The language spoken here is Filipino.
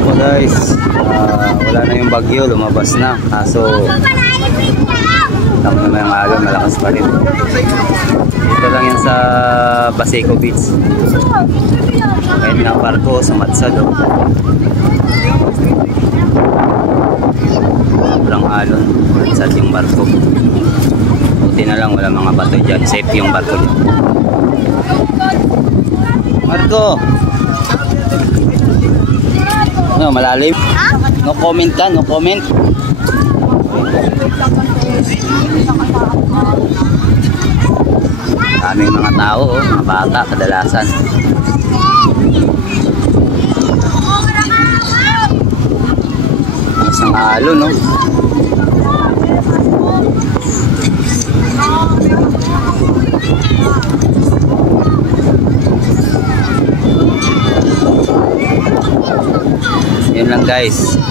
po guys, wala na yung bagyo, lumabas na. Kaso lang naman yung alon, malakas pa rin. Ito lang yan sa Baseco Beach. Kahit nga barko, sumatsad oh. Sobrang alon, sumatsad yung barko. Buti na lang, wala mga bato dyan. Safe yung barko dyan. Marco! No, malalim. No comment ka, no comment. Daming mga tao, oh, mga bata, kadalasan. Isang alon, no? Yun lang guys.